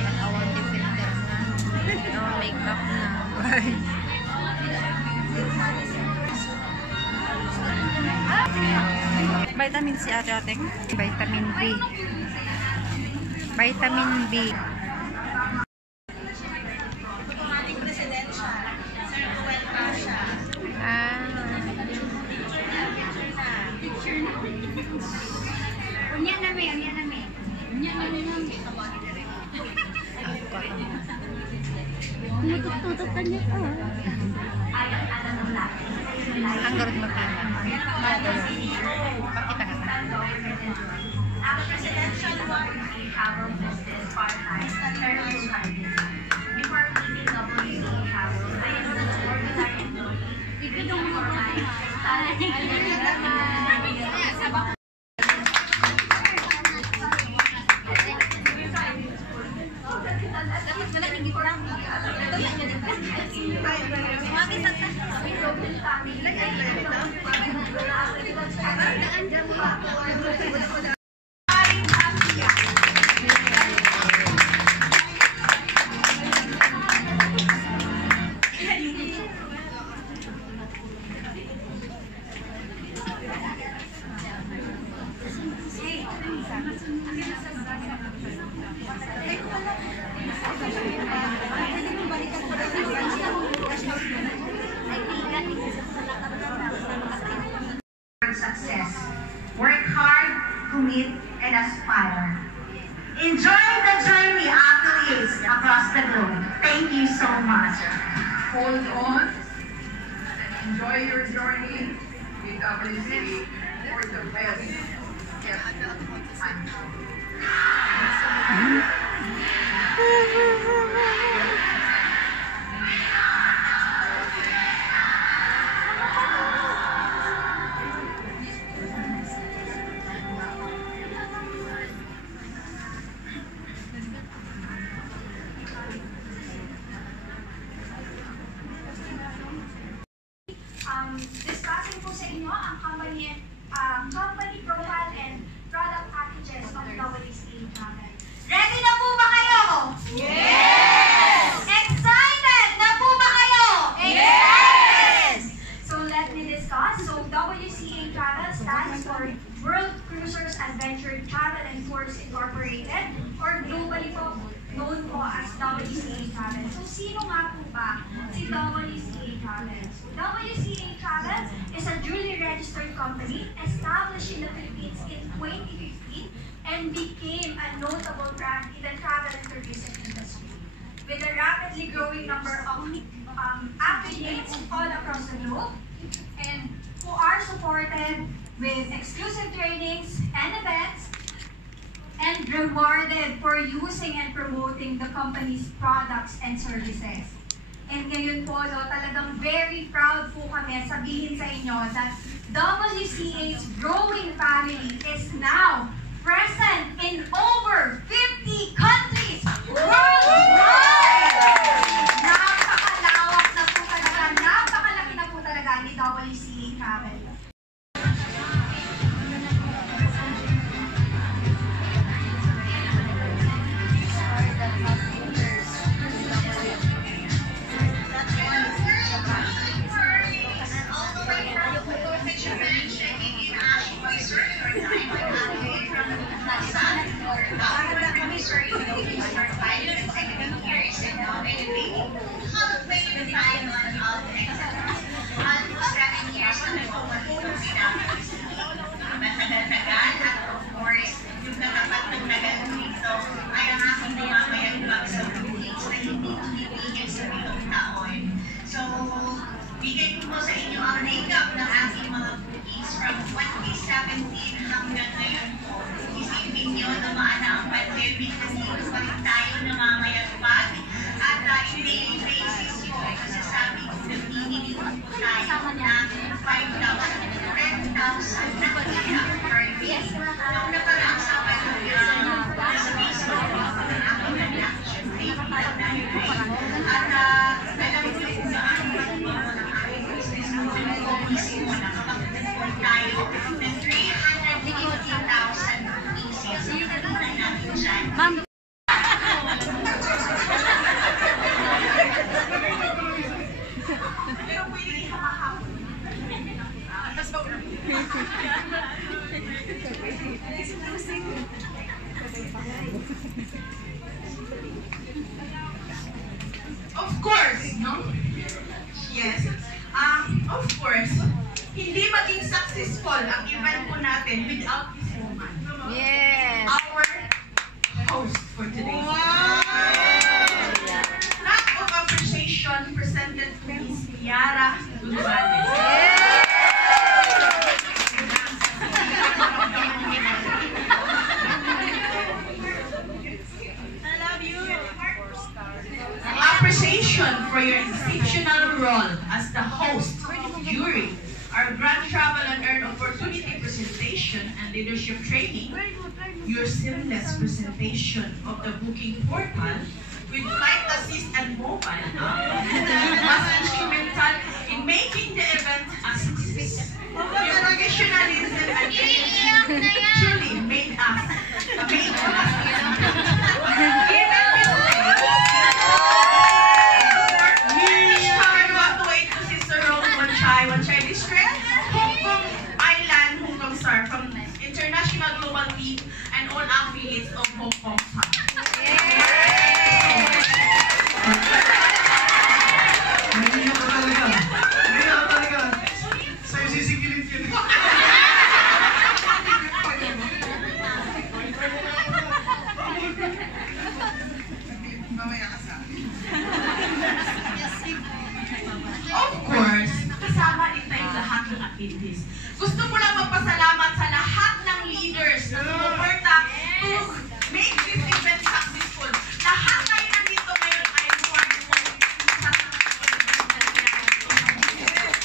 Awang defender na. No makeup na. Bye. Vitamin C ate. Vitamin B. Vitamin B. Tutututan niya ka. Ang garot makita. Pakita ka na. Ang presidential one travel business part-time na Colonel Charlie. Before meeting WC travel, I am an ordinary employee. Bigyan mo mga success. Work hard, commit, and aspire. Enjoy the journey, affiliates across the globe. Thank you so much. Hold on and enjoy your journey with WC for the best. Discussing po sa inyo ang company profile and product packages of WCA Travel. Ready na po ba kayo? Yes! Excited na po ba kayo? Yes! So let me discuss. So WCA Travel stands for World Cruisers Adventure Travel and Tours Incorporated, or globally po known po as WCA Travel. So sino nga po ba si WCA Travel? So WCA Travel is a duly registered company established in the Philippines in 2015 and became a notable brand in the travel and tourism industry, with a rapidly growing number of affiliates all across the globe, and who are supported with exclusive trainings and events, and rewarded for using and promoting the company's products and services. And ngayon po, talagang very proud po kami sabihin sa inyo that WCA's growing family is now present in over 50 countries worldwide! Napakalawak na po talaga, napakalaki na po talaga ni WCA Travel. Bigay ko po sa inyo ang recap ng aking mga bookings from 2017 hanggang ngayon po. Isipin nyo na maana ang pandemic kasi pa rin tayo namamayagpag at in daily basis yung masasabi ko na binili po tayo ng 5,000 to 10,000 na kaya per day. Nung nakarang sa Palagang sa Facebook ng aking reaction rate at alam ko kung saan mismo nakapag-report tayo ng 380,000 pieces. Nakita natin Ma'am. Of course, no? Yes. Of course, hindi maging successful ang event po natin without this woman. Yes. Our host for today's Knock of appreciation presented to Miss Yara Gonzalez. Appreciation for your exceptional role as the host, jury, our Grand Travel and Earn Opportunity presentation and leadership training, your seamless presentation of the booking portal with flight assist and mobile app was instrumental in making the event a success. Your professionalism and dedication truly made us Wanchai District, Hong Kong Island, Hong Kong Star from International Global Team and all affiliates of Hong Kong Star. Hindi ka talaga. Sa'yo sisigilid ka rin. Mamaya ka sa akin. Of course, kasama din tayong lahat ng attendees. Gusto ko lang magpasalamat sa lahat ng leaders na sumuporta to make this event successful. Lahat tayo nandito ngayon ay buwan-buwan sa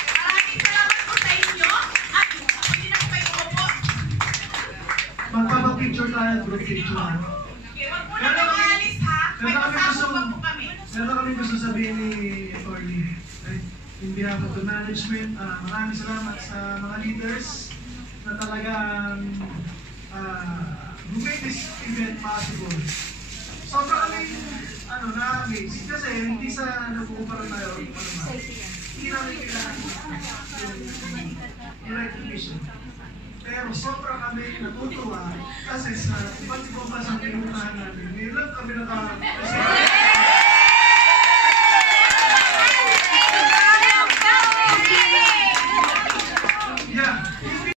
maraming salamat po sa inyo at pwede na po kayo upo. Magpapapicture tayo, group picture. Okay, wag mo na maalis ha. May kasama pa po kami. Meron kami gusto sabihin ni Orly. In behalf of the management, maraming salamat sa mga leaders na talagang who made this event possible. Sobrang kami na-amaze kasi hindi sa napukumparan tayo hindi namin kailangan yung recognition. Pero sobrang kami natutuwa kasi sa iba't ibang basang pinuntahan namin. Ngayon lang kami naka